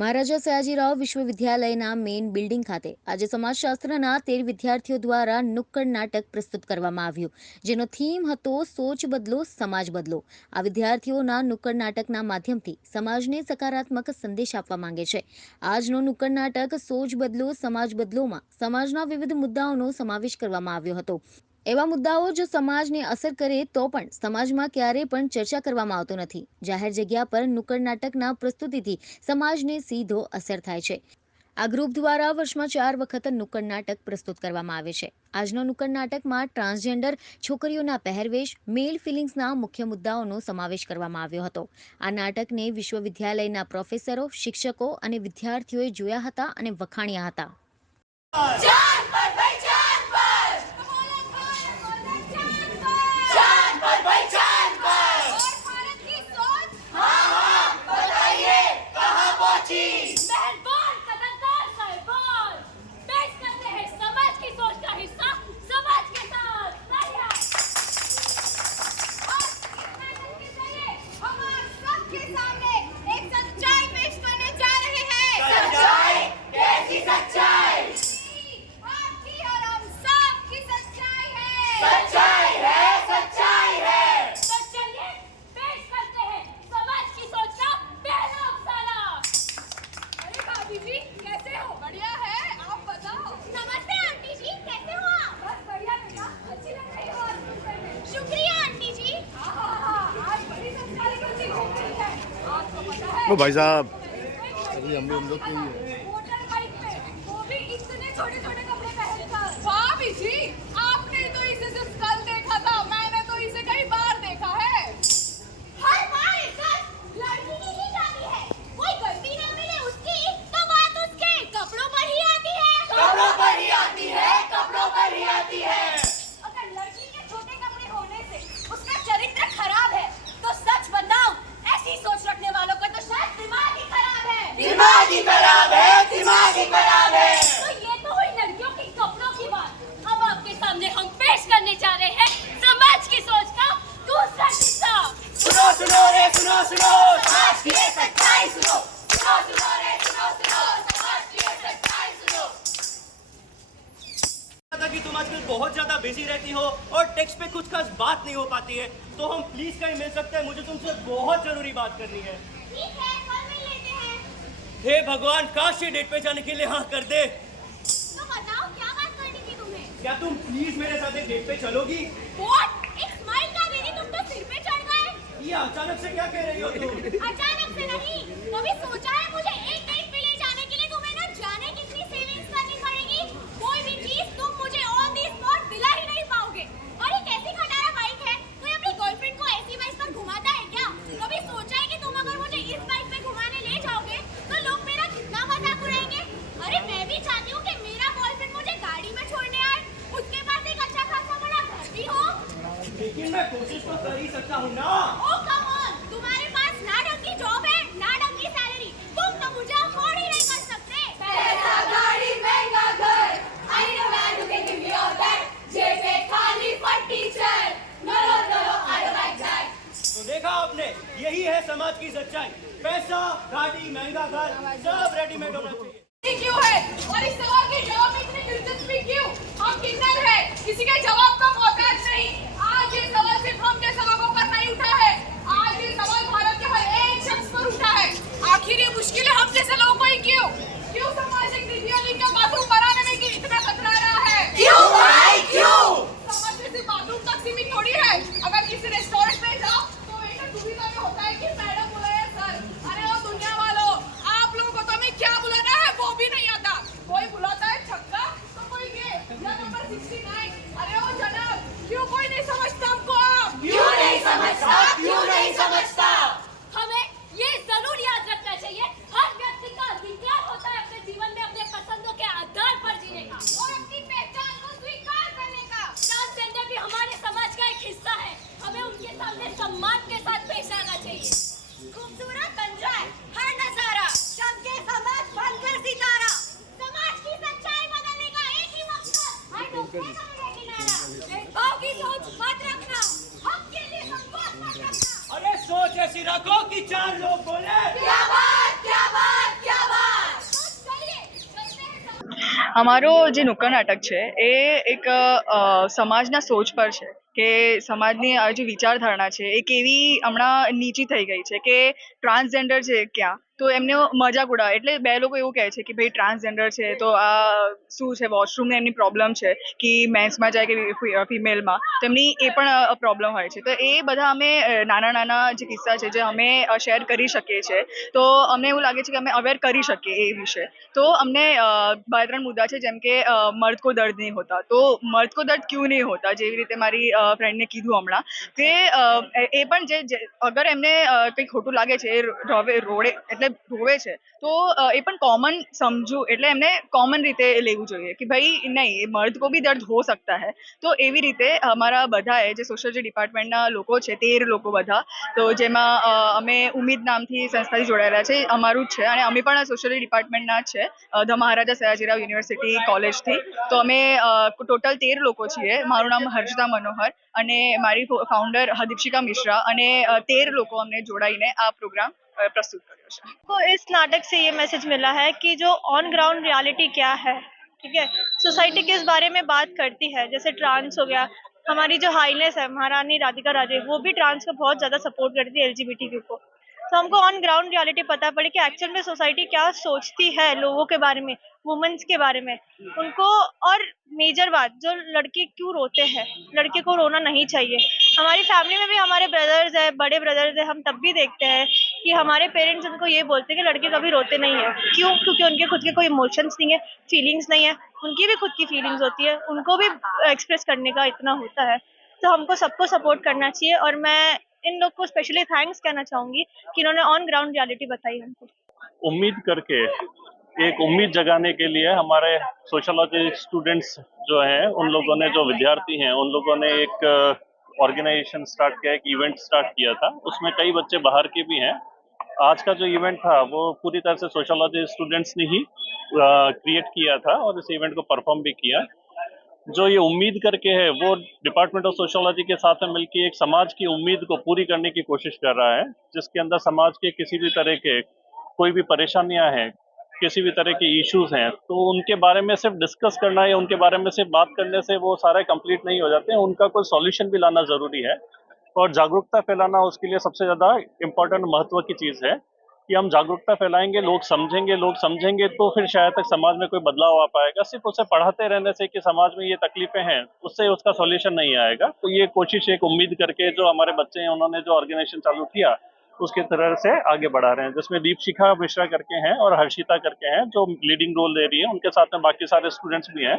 મહારાજા સયાજીરાવ વિશ્વવિદ્યાલયના main building ખાતે આજે સમાજશાસ્ત્રના 13 વિદ્યાર્થીઓ દ્વારા નુક્કડ નાટક પ્રસ્તુત કરવામાં આવ્યું, જેનો થીમ હતો સોચ બદલો સમાજ બદલો. આ વિદ્યાર્થીઓના નુક્કડ નાટકના માધ્યમથી સમાજને સકારાત્મક સંદેશ આપવા માંગે છે. આજનો નુક્કડ નાટક સોચ બદલો સમાજ બદલોમાં સમાજના વિવિધ મુદ્દાઓનો સમાવેશ કરવામાં આવ્યો હતો. એવા મુદ્દાઓ જો સમાજને અસર કરે તો પણ સમાજમાં ક્યારેય પણ ચર્ચા કરવામાં આવતો નથી. જાહેર જગ્યા પર નુક્કડ નાટકના પ્રસ્તુતિથી સમાજને સીધો અસર થાય છે. આ ગ્રુપ દ્વારા વર્ષમાં 4 વખત નુક્કડ નાટક પ્રસ્તુત કરવામાં આવે છે. આજનો નુક્કડ નાટકમાં ટ્રાન્સજેન્ડર છોકરીઓના પહેરવેશ, મેલ ફિલિંગ્સના મુખ્ય મુદ્દાઓનો સમાવેશ કરવામાં આવ્યો હતો. આ નાટકને વિશ્વવિદ્યાલયના પ્રોફેસરો, શિક્ષકો અને વિદ્યાર્થીઓએ જોયા હતા અને વખાણ્યા હતા. वो भाई साहब अभी हम लोग को मोटर बाइक पे वो भी इतने छोटे छोटे कपड़े पहनकर। भाभी जी, आपने तो इसे सिर्फ कल देखा था, मैंने तो इसे कई बार देखा है। हर बार सर लड़की की ही जाती है, कोई गलती न मिले उसकी तो बात उसके कपड़ों पर ही आती है। कपड़ों पर ही आती है, कपड़ों पर ही आती है। अगर लड़की के छोटे कपड़े होने से उसका चरित्र खराब है तो सच बताओ, ऐसी सोच रखने वालों का तो शायद दिमाग ही खराब है। दिमाग ही खराब है, दिमाग ही खराब है। तो ये तो हुई लड़कियों के कपड़ों की बात। अब आपके सामने हम पेश करने जा रहे हैं समाज की सोच का दूसरा हिस्सा। सुनो सुनो रे सुनो सुनो, समाज की ये सच्चाई सुनो। सुनो सुनो रे सुनो सुनो, समाज की ये सच्चाई सुनो। कि तुम आजकल बहुत ज्यादा बिजी रहती हो और टेक्स्ट पे कुछ खास बात नहीं हो पाती है, तो हम प्लीज कहीं मिल सकते हैं? मुझे तुमसे बहुत जरूरी बात करनी है। ठीक है, कल मिल लेते हैं। हे भगवान, काश ये डेट पे जाने के लिए हाँ कर दे। तो बताओ क्या बात करनी थी तुम्हें? क्या तुम प्लीज मेरे साथ एक डेट पे चलोगी? What? एक स्माइल का देरी तुम तो सिर पे चढ़ गए। ये अचानक से क्या कह रही हो तुम? अचानक से नहीं, कभी सोचा है मुझे एक डेट पे ले जाने के लिए तुम्हें न जाने कितनी सेविंग्स करनी पड़ेगी? कोई भी चीज तुम मुझे ऑन दी स्पॉट दिला ही नहीं पाओगे। और ये कैसी खटारा बाइक है? कोई अपनी गर्लफ्रेंड को ऐसी बाइक पर घुमाता है क्या? कभी सोचा है कि तुम अगर मुझे इस बाइक पे घुमाने ले जाओगे तो लोग मेरा कितना मजाक उड़ाएंगे? अरे मैं भी चाहती हूँ कि मेरा बॉयफ्रेंड मुझे गाड़ी में छोड़ने आए, उसके पास एक अच्छा खासा बड़ा घर भी हो। लेकिन मैं कोशिश तो कर ही सकता हूँ ना। ओह कम ऑन, तुम्हारे पास ना ढंग की जॉब है, ना ढंग की सैलरी, तुम तो मुझे अफोर्ड ही नहीं कर सकते। पैसा गाड़ी महंगा घर, I need a man who can give me all that. जेबे खाली फटी चल, no no no no, I don't like that. तो देखा आपने, यही है समाज की सच्चाई। पैसा, गाड़ी, महंगा घर, सब रेडीमेड होना चाहिए। ये क्यों है? और इस सवाल के जवाब में इतनी दिलचस्पी क्यों? हम किन्नर है, किसी के जवाब का मोहताज नहीं। आज ये सवाल सिर्फ हम जैसे लोगों पर नहीं उठा है, आज ये सवाल भारत के हर एक शख्स पर उठा है। आखिर ये मुश्किलें हम जैसे लोगों को ही क्यों? क्यों समाज एक तृतीय लिंग का बाथरूम बनाने में कि इतना कतरा रहा है? क्यों भाई क्यों? समाज में सिर्फ बाथरूम तक सीमित थोड़ी है। अगर किसी रेस्टोरेंट में जाओ तो वेटर दुविधा में होता है कि मैडम बुलाया सर। अरे ओ दुनिया वालों, आप लोगों को तो हमें क्या बुलाना है वो भी नहीं आता। कोई बुलाता है छक्का तो कोई गे या नंबर 69। अरे ओ जनाब, क्यों कोई नहीं समझता हमको आप? क्यों नहीं समझता? क्यों नहीं समझता? हमें ये जरूर याद रखना चाहिए, हर व्यक्ति का अधिकार होता है अपने जीवन में अपने पसंदों के आधार पर जीने का और अपनी पहचान को स्वीकार करने का। ट्रांसजेंडर भी हमारे समाज का एक हिस्सा है, हमें उनके सामने सम्मान के साथ पेश आना चाहिए। खूबसूरत बन जाए हर नजारा, चमके समाज बनकर सितारा। समाज की सच्चाई बदलने का एक ही मकसद, I don't care का किनारा। भेदभाव की सोच मत रखना, हक के लिए संकोच मत रखना। अरे सोच ऐसी रखो कि 4 लोग बोले क्या बात, क्या बात, क्या बात। અમારો જે નુક્કડ નાટક છે એ એક સમાજના સોચ પર છે કે સમાજની આ જે વિચારધારણા છે એ કેવી હમણાં નીચી થઈ ગઈ છે કે ટ્રાન્સજેન્ડર છે ક્યાં તો એમને મજાક ઉડાવે એટલે બે લોકો એવું કહે છે કે ભાઈ ટ્રાન્સજેન્ડર છે તો આ શું છે વોશરૂમને એમની પ્રોબ્લેમ છે કે મેન્સમાં જાય કે ફિમેલમાં તો એમની એ પણ પ્રોબ્લેમ હોય છે તો એ બધા અમે નાના નાના જે કિસ્સા છે જે અમે શેર કરી શકીએ છીએ તો અમને એવું લાગે છે કે અમે અવેર કરી શકીએ એ વિશે તો અમને બે ત્રણ મુદ્દા છે જેમ કે મર્દ કો દર્દ નહીં હોતા તો મર્દ કો દર્દ ક્યું નહીં હોતા જેવી રીતે મારી ફ્રેન્ડને કીધું હમણાં કે એ પણ જે અગર એમને કંઈ ખોટું લાગે છે એ રોડે એટલે રોવે છે તો એ પણ કોમન સમજવું એટલે એમને કોમન રીતે લેવું જોઈએ કે ભાઈ નહીં મર્દ કો ભી દર્દ હો सकता है તો એવી રીતે અમારા બધાએ જે સોશિયોલોજી ડિપાર્ટમેન્ટના લોકો છે 13 લોકો બધા તો જેમાં અમે ઉમ્મીદ નામથી સંસ્થાથી જોડાયેલા છે અમારું જ છે અને અમે પણ સોશિયોલોજી ડિપાર્ટમેન્ટના જ છે ધ મહારાજા સયાજીરાવ યુનિવર્સિટી કોલેજથી તો અમે ટોટલ 13 લોકો છીએ મારું નામ હર્ષિતા મનોહર અને મારી ફાઉન્ડર દીપશિકા મિશ્રા અને 13 લોકો અમને જોડાઈને આ પ્રોગ્રામ प्रस्तुत કર્યો છે को इस नाटक से ये मैसेज मिला है कि जो ऑन ग्राउंड रियलिटी क्या है, ठीक है, सोसाइटी किस बारे में बात करती है, जैसे ट्रांस हो गया, हमारी जो हाईनेस है महारानी राधिका राजे वो भी ट्रांस को बहुत ज़्यादा सपोर्ट करती है एलजीबीटीक्यू को। तो हमको ऑन ग्राउंड रियलिटी पता पड़ी कि एक्चुअल में सोसाइटी क्या सोचती है लोगों के बारे में, वुमेन्स के बारे में उनको। और मेजर बात जो लड़के क्यों रोते हैं, लड़के को रोना नहीं चाहिए। हमारी फैमिली में भी हमारे ब्रदर्स है, बड़े ब्रदर्स है, हम तब भी देखते हैं कि हमारे पेरेंट्स उनको ये बोलते हैं कि लड़के कभी रोते नहीं है। क्यों? क्योंकि उनके खुद के कोई इमोशंस नहीं है, फीलिंग्स नहीं है, उनकी भी खुद की फीलिंग्स होती है, उनको भी एक्सप्रेस करने का इतना होता है। तो हमको सबको सपोर्ट करना चाहिए और मैं इन लोग को स्पेशली थैंक्स कहना चाहूंगी कि इन्होंने ऑन ग्राउंड रियलिटी बताई हमको। उम्मीद करके एक उम्मीद जगाने के लिए हमारे सोशोलॉजी स्टूडेंट्स जो हैं उन लोगों ने, जो विद्यार्थी हैं उन लोगों ने एक ऑर्गेनाइजेशन स्टार्ट किया, एक इवेंट स्टार्ट किया था। उसमें कई बच्चे बाहर के भी हैं। आज का जो इवेंट था वो पूरी तरह से सोशोलॉजी स्टूडेंट्स ने ही क्रिएट किया था और इस इवेंट को परफॉर्म भी किया। जो ये उम्मीद करके है वो डिपार्टमेंट ऑफ सोशोलॉजी के साथ में मिलकर एक समाज की उम्मीद को पूरी करने की कोशिश कर रहा है, जिसके अंदर समाज के किसी भी तरह के कोई भी परेशानियां हैं, किसी भी तरह के इश्यूज हैं, तो उनके बारे में सिर्फ डिस्कस करना या उनके बारे में सिर्फ बात करने से वो सारे कंप्लीट नहीं हो जाते हैं। उनका कोई सॉल्यूशन भी लाना ज़रूरी है और जागरूकता फैलाना उसके लिए सबसे ज़्यादा इम्पोर्टेंट महत्व की चीज़ है कि हम जागरूकता फैलाएंगे, लोग समझेंगे तो फिर शायद तक समाज में कोई बदलाव आ पाएगा। सिर्फ उसे पढ़ाते रहने से कि समाज में ये तकलीफें हैं उससे उसका सॉल्यूशन नहीं आएगा। तो ये कोशिश एक उम्मीद करके जो हमारे बच्चे हैं उन्होंने जो ऑर्गेनाइजेशन चालू किया उसकी तरह से आगे बढ़ा रहे हैं, जिसमें दीपशिखा मिश्रा करके हैं और हर्षिता करके हैं जो लीडिंग रोल ले रही है। उनके साथ में बाकी सारे स्टूडेंट्स भी हैं।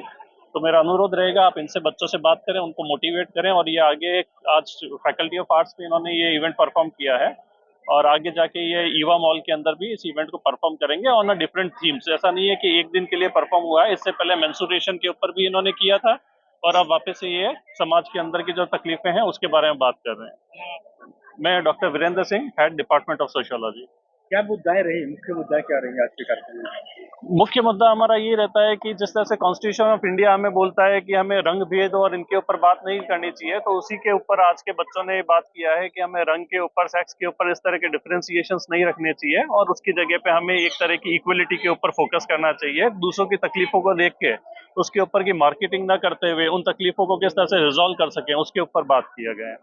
तो मेरा अनुरोध रहेगा आप इनसे बच्चों से बात करें, उनको मोटिवेट करें और ये आगे आज फैकल्टी ऑफ आर्ट्स में इन्होंने ये इवेंट परफॉर्म किया है और आगे जाके ये ईवा मॉल के अंदर भी इस इवेंट को परफॉर्म करेंगे ऑन अ डिफरेंट थीम्स। ऐसा नहीं है कि एक दिन के लिए परफॉर्म हुआ है, इससे पहले मेंस्ट्रुएशन के ऊपर भी इन्होंने किया था और अब वापस से ये समाज के अंदर की जो तकलीफें हैं उसके बारे में बात कर रहे हैं। मैं doctor Virendra Singh, head department of sociology. क्या मुद्दाएं रही, मुख्य मुद्दा क्या रहेंगे आज के कार्यक्रम में? मुख्य मुद्दा हमारा ये रहता है कि जिस तरह से कॉन्स्टिट्यूशन ऑफ इंडिया हमें बोलता है कि हमें रंग भेद और इनके ऊपर बात नहीं करनी चाहिए, तो उसी के ऊपर आज के बच्चों ने बात किया है कि हमें रंग के ऊपर, सेक्स के ऊपर इस तरह के डिफरेंशिएशंस नहीं रखने चाहिए और उसकी जगह पे हमें एक तरह की इक्वलिटी के ऊपर फोकस करना चाहिए। दूसरों की तकलीफों को देख के उसके ऊपर की मार्केटिंग ना करते हुए उन तकलीफों को किस तरह से रिजॉल्व कर सकें उसके ऊपर बात किया गया है।